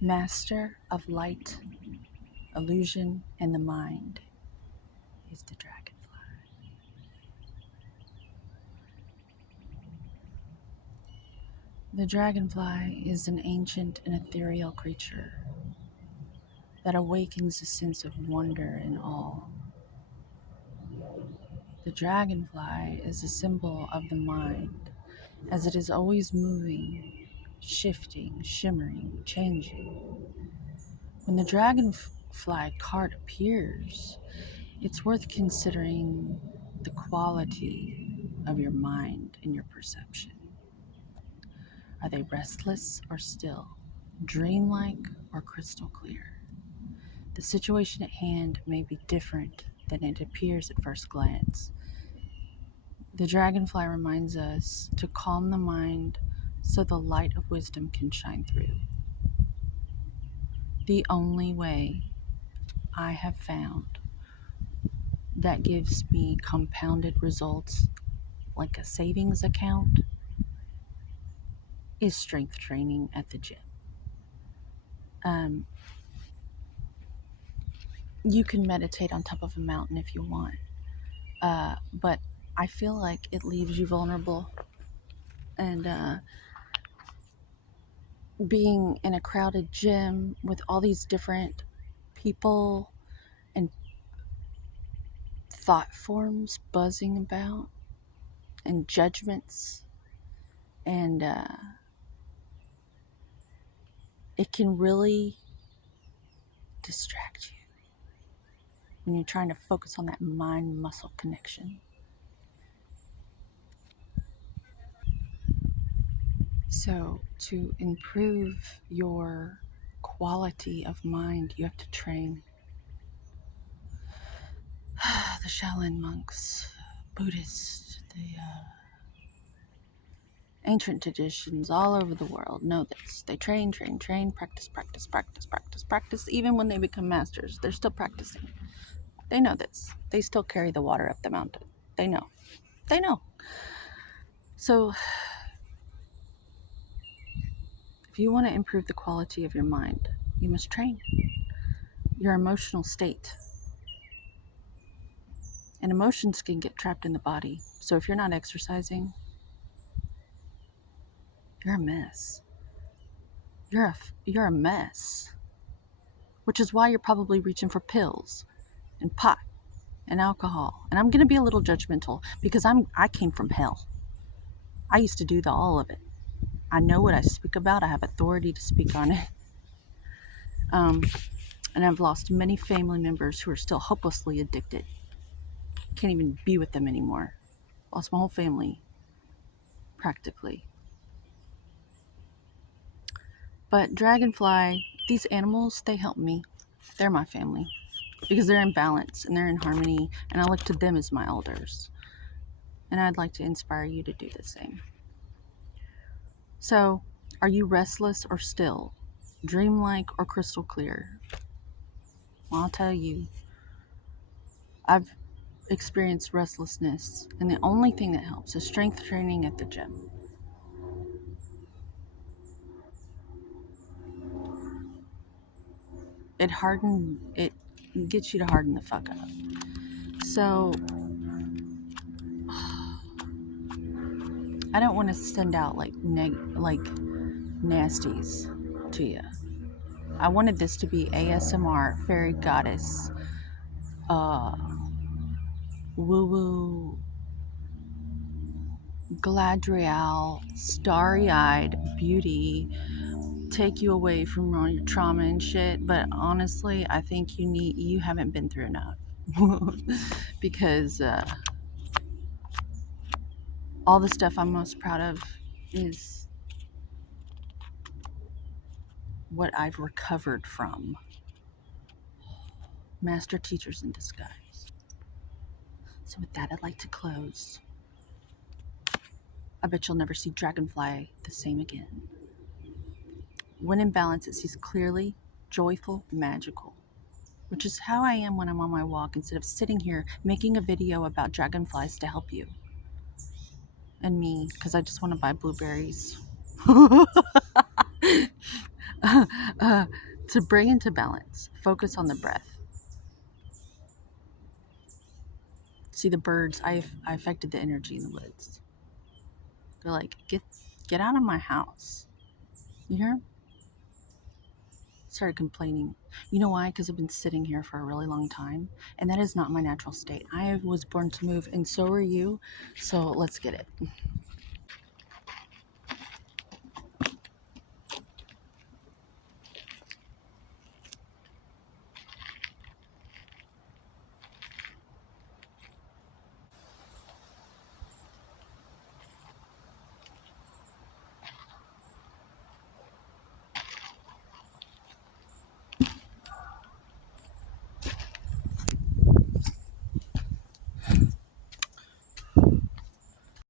Master of light, illusion, and the mind is the dragonfly. The dragonfly is an ancient and ethereal creature that awakens a sense of wonder and awe. The dragonfly is a symbol of the mind, as it is always moving, shifting, shimmering, changing. When the dragonfly card appears, it's worth considering the quality of your mind and your perception. Are they restless or still, dreamlike or crystal clear? The situation at hand may be different than it appears at first glance. The dragonfly reminds us to calm the mind so the light of wisdom can shine through. The only way I have found that gives me compounded results like a savings account is strength training at the gym. Um, you can meditate on top of a mountain if you want, but I feel like it leaves you vulnerable. And being in a crowded gym with all these different people and thought forms buzzing about and judgments, and it can really distract you when you're trying to focus on that mind muscle connection. So, to improve your quality of mind, you have to train. The Shaolin monks, Buddhists, the ancient traditions all over the world know this. They train, practice, practice, practice, practice, practice. Even when they become masters, they're still practicing. They know this. They still carry the water up the mountain. They know. They know. So, if you want to improve the quality of your mind, you must train your emotional state. And emotions can get trapped in the body. So if you're not exercising, you're a mess. You're a mess. Which is why you're probably reaching for pills and pot and alcohol. And I'm going to be a little judgmental because I came from hell. I used to do all of it. I know what I speak about. I have authority to speak on it. And I've lost many family members who are still hopelessly addicted. Can't even be with them anymore. Lost my whole family, practically. But dragonfly, these animals, they help me. They're my family because they're in balance and they're in harmony, and I look to them as my elders. And I'd like to inspire you to do the same. So, are you restless or still? Dreamlike or crystal clear? Well, I'll tell you, I've experienced restlessness, and the only thing that helps is strength training at the gym. It gets you to harden the fuck up. So, I don't want to send out like nasties to you. I wanted this to be ASMR, fairy goddess, woo-woo, Gladriel, starry-eyed beauty, take you away from all your trauma and shit. But honestly, I think you haven't been through enough. Because all the stuff I'm most proud of is what I've recovered from. Master teachers in disguise. So with that, I'd like to close. I bet you'll never see Dragonfly the same again. When in balance, it sees clearly, joyful, magical, which is how I am when I'm on my walk instead of sitting here making a video about dragonflies to help you. And me, because I just want to buy blueberries. To bring into balance, focus on the breath. See the birds. I affected the energy in the woods. They're like, get out of my house. You hear? Started complaining. You know why? Because I've been sitting here for a really long time, and that is not my natural state. I was born to move, and so are you. So let's get it.